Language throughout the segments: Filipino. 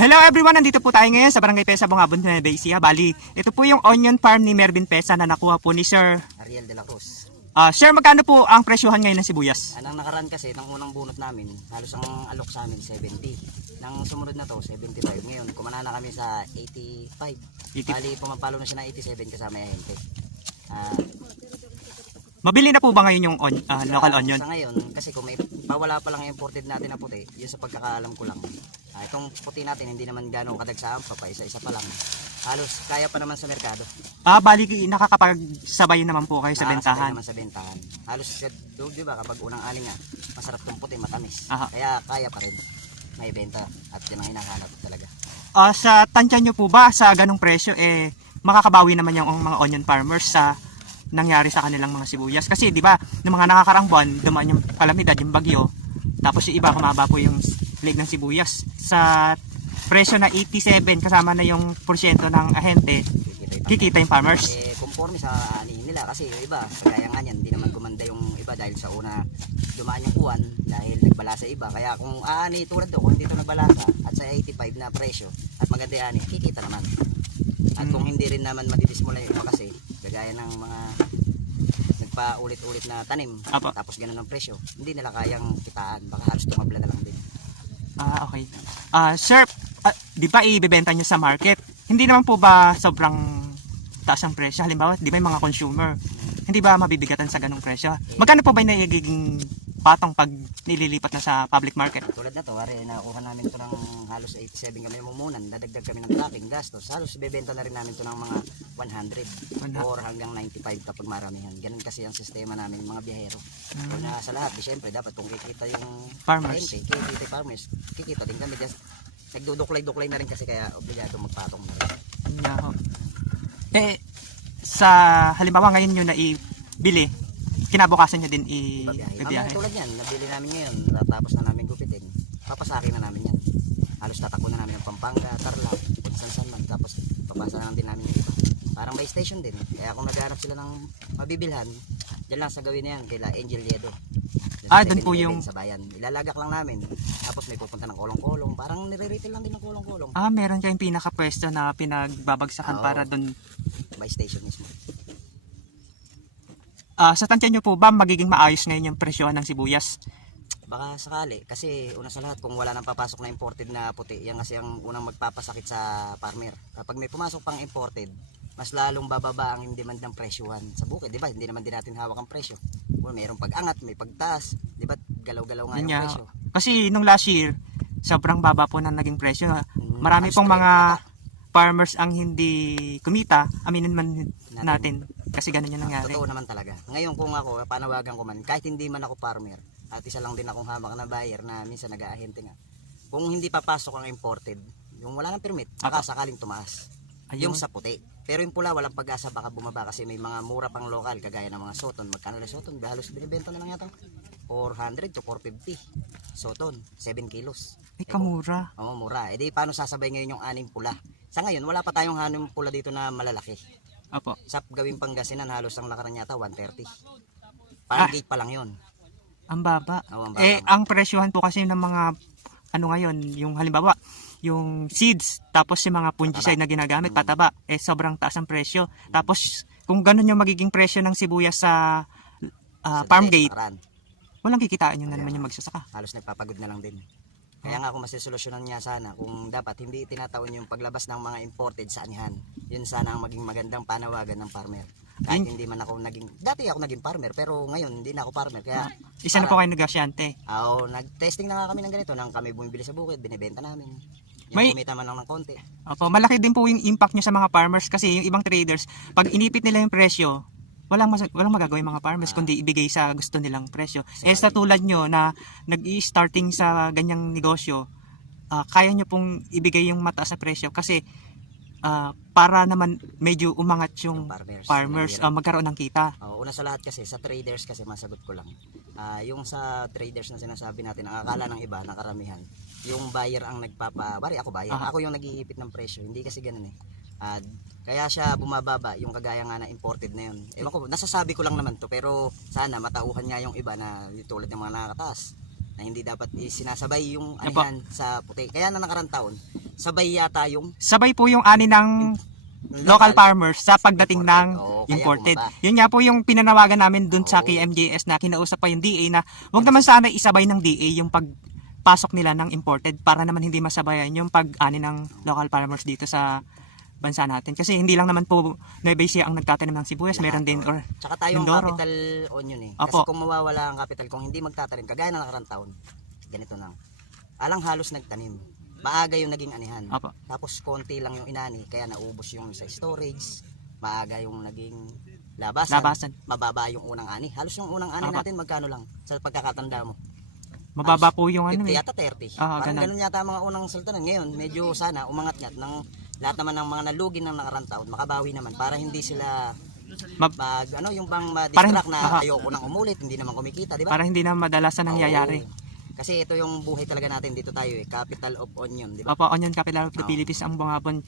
Hello everyone, nandito po tayo ngayon sa Barangay Pesa, Bungabon, Nueva Ecija. Bali, ito po yung onion farm ni Mervin Pesa na nakuha po ni Sir Ariel de la Cruz. Sir, magkano po ang presyuhan ngayon ng sibuyas? Anong nakaraan kasi, ng unang bunot namin, halos ang alok sa amin 70. Nang sumunod na to, 75. Ngayon, kumana na kami sa 85. Bali, pumapalo na siya ng 87 kasama yung ahente. Mabili na po ba ngayon yung local onion? Sa ngayon, kasi kung may pawala pa lang yung imported natin na puti, yun sa pagkakaalam ko lang. Itong puti natin, hindi naman gano'ng kadagsaan pa, isa-isa pa lang. Halos kaya pa naman sa merkado. Bali, nakakapagsabay naman po kayo sa bentahan. Naman sa bentahan. Halos, di ba, kapag unang aling nga, masarap tong puti, matamis. Aha. Kaya kaya pa rin may benta at yun ang hinahanap talaga. Sa tansya nyo po ba sa ganong presyo, makakabawi naman yung mga onion farmers sa nangyari sa kanilang mga sibuyas? Kasi di ba, ng mga nakakarang buwan, dumaan yung kalamidad, yung bagyo, tapos yung iba kumaba po yung leg ng sibuyas. Sa presyo na 87 kasama na yung porsyento ng ahente, kikita yung farmers. Conforme sa ani nila kasi yung iba, kaya nga yan, hindi naman gumanda yung iba dahil sa una dumaan yung kuwan dahil nagbala sa iba. Kaya kung aani tulad doon, kung dito nagbala ka at sa 85 na presyo at maganda yan, kikita naman. At kung hindi rin naman madidismula yung iba kasi, gagaya ng mga nagpa-ulit-ulit na tanim, tapos ganun ang presyo, hindi nila kayang kitaan, baka halos tumabla na lang din. Okay. Sir, di ba ibebenta nyo sa market? Hindi naman po ba sobrang taas ang presyo? Halimbawa, di ba yung mga consumer, hindi ba mabibigatan sa ganung presyo? Magkano po ba yung nagiging patong pag nililipat na sa public market? Tulad na to, nakuha namin to ng halos 87 kami mumunan, dadagdag kami ng tracking gastos, halos bebenta na rin namin to ng mga 100 or hanggang 95 kapag maramihan. Ganun kasi ang sistema namin, mga biyahero. Una sa lahat, siyempre dapat kung kikita yung farmers, kikita yung farmers, kikita din kami. Nagduduklay-duklay na rin kasi kaya obligado magpatong na rin. Sa halimbawa ngayon nyo na ibili, kinabukasan nyo din ibiyahe. Tulad yan, nabili namin ngayon, tapos na namin gupitin, papasakin na namin yan. Halos tatakbo na namin ng Pampanga, Tarlac, kung saan man, tapos papasa na din namin yung iba. Parang by station din. Kaya kung naghanap sila ng mabibilhan, dyan lang sa gawin na yan, kaila Angel Yedo. Doon po yung sa bayan. Ilalagak lang namin, tapos may pupunta ng kolong-kolong, parang nire-retail lang din ng kolong-kolong. Meron kayong pinaka-pwesto na pinagbabagsakan para doon. By station mismo. Sa tansya nyo po ba magiging maayos ngayon yung presyohan ng sibuyas? Baka sakali, kasi una sa lahat kung wala nang papasok na imported na puti, yan kasi ang unang magpapasakit sa farmer. Kapag may pumasok pang imported, mas lalong bababa ang demand ng presyuhan sa bukid, di ba? Hindi naman din natin hawak ang presyo. Well, mayroong pag-angat, may pagtaas, di ba? Galaw-galaw nga yung presyo. Kasi nung last year, sobrang baba po na naging presyo. Marami pong mga farmers ang hindi kumita, aminin man natin. Kasi ganun yung nangyari. Totoo naman talaga. Ngayon kung ako, panawagan ko man, kahit hindi man ako farmer, at isa lang din akong hamak na buyer na minsan nag-aahente nga. Kung hindi papasok ang imported, yung wala nang permit, baka sakaling tumaas. Yung sa puti. Pero yung pula, walang pag-asa, baka bumaba kasi may mga mura pang lokal, kagaya ng mga soton. Magkano na soton? Halos binibenta na lang yata. 400 to 450. Soton, 7 kilos. Kamura. Oo, mura. Di paano sasabay ngayon yung aning pula? Sa ngayon, wala pa tayong haning pula dito na malalaki. Sa gawing Pangasinan, halos ang lakaran yata 130. Parang gate pa lang yun. Ang baba. Ang baba. Ang presyohan po kasi ng mga ngayon, yung halimbawa, yung seeds, tapos yung mga fungicide na ginagamit, pataba, sobrang taas ang presyo. Tapos, kung ganun yung magiging presyo ng sibuyas sa farm gate, walang kikitain yun na naman yung magsasaka. Halos nagpapagod na lang din. Kaya nga kung masisolusyonan niya sana, kung dapat hindi tinataon yung paglabas ng mga imported sa anihan, yun sana ang maging magandang panawagan ng farmer. Kahit hindi man ako dati ako naging farmer, pero ngayon hindi na ako farmer. Kaya isa na po kayo negosyante. Nag-testing na nga kami ng ganito, nang kami bumibili sa bukid, binibenta namin. Yung kumita man lang ng konti. Malaki din po yung impact nyo sa mga farmers kasi yung ibang traders, pag inipit nila yung presyo, walang magagawa yung mga farmers kundi ibigay sa gusto nilang presyo. Sa tulad nyo na nag-i-starting sa ganyang negosyo, kaya nyo pong ibigay yung mataas na presyo kasi para naman medyo umangat yung farmers magkaroon ng kita. Una sa lahat kasi, sa traders kasi masagot ko lang. Yung sa traders na sinasabi natin, ang akala ng iba, ng karamihan, yung buyer ang ako buyer, ako yung nag-iipit ng presyo, hindi kasi ganun eh. Kaya siya bumababa yung kagaya nga na imported na yun. Ewan ko, nasasabi ko lang naman to, pero sana matauhan nga yung iba na tulad ng mga nakakataas. na hindi dapat sinasabay yung Apo. anihan sa puti. Kaya na nakarang taon, sabay yata yung Sabay po yung ani ng local farmers sa pagdating ng Oo, kaya imported. bumaba. Yun nga po yung pinanawagan namin dun sa Oo. KMJS na kinausap pa yung DA na wag naman sana isabay ng DA yung pagpasok nila ng imported para naman hindi masabayan yung pag-ani ng local farmers dito sa bansa natin. Kasi hindi lang naman po Nueva Ecija ang nagtatanim ng sibuyas, meron din or Tsaka tayong Mindoro. capital onion eh. Apo. Kasi kung mawawala ang capital, kung hindi magtatanim, kagaya na nakarang taon, ganito na. Alang halos nagtanim. Maaga yung naging anihan. Apo. Tapos konti lang yung inani, kaya naubos yung sa storage. Maaga yung naging labasan. Mababa yung unang ani. Halos yung unang ani Apo. natin, magkano lang sa pagkakatanda mo? mababa po yung ano 50 eh. yata 30. Ah, Parang ganun. ganun yata ang mga unang sultanan. Ngayon, medyo sana umangat nga ng lahat naman ng mga nalugi ng nakarang taon, makabawi naman para hindi sila Mab- yung bang Parang- ma-distract na aha. ayoko nang umulit, hindi naman kumikita, di ba? Para hindi na madalasan nangyayari. Oo. Kasi ito yung buhay talaga natin dito tayo eh, capital of onion, di ba? Opo, Onion Capital of the Oo. Philippines ang Bungabon.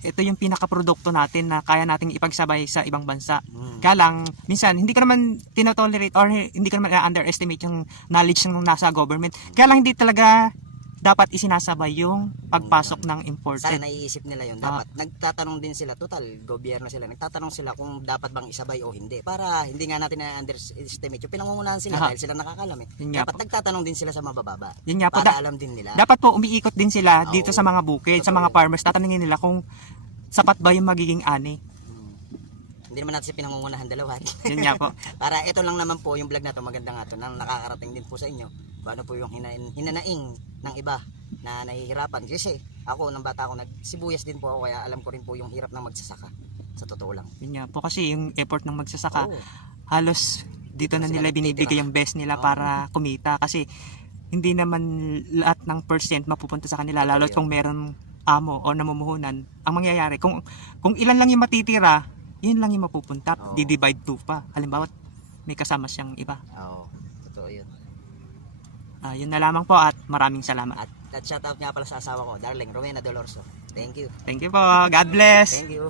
Ito yung pinakaprodukto natin na kaya nating ipagsabay sa ibang bansa. Mm. Kaya lang, minsan, hindi ka naman tinotolerate or hindi ka naman underestimate yung knowledge ng nasa government. Kaya lang hindi talaga dapat isinasabay yung pagpasok ng Sana imported. naiisip nila yun. Dapat nagtatanong din sila, total gobyerno sila. Nagtatanong sila kung dapat bang isabay o hindi. Para hindi nga natin na-underestimate yung pinangungunahan sila Aha. dahil sila nakakalam eh. Yun nga Dapat po. nagtatanong din sila sa mabababa. Yun nga po, Para alam din nila. dapat po umiikot din sila Oo. dito sa mga bukid, sa Totoo mga yun. farmers. Tatanungin nila kung sapat ba yung magiging ani. Hindi naman natin si pinangungunahan dalawa. Yun nga po. Para ito lang naman po yung vlog na to, maganda nga to, nang nakakarating din po sa inyo. Kung ano po yung hinanaing ng iba na nahihirapan. Kasi ako, nang bata ako, nagsibuyas din po ako, kaya alam ko rin po yung hirap ng magsasaka. Sa totoo lang. Yun nga po kasi yung effort ng magsasaka, Oo. halos dito na Sila nila binibigay nagtitira. yung best nila Oo. para kumita kasi hindi naman lahat ng percent mapupunta sa kanila lalo Totoo kung meron amo o namumuhunan. Ang mangyayari kung ilan lang yung matitira, yun lang yung mapupunta. Oo. Di-divide two pa. Halimbawa may kasama siyang iba. Oo, totoo yun. Yun na lamang po at maraming salamat. At shout out nga pala sa asawa ko, darling, Rowena Dolorso. Thank you. Thank you po. God bless. Thank you.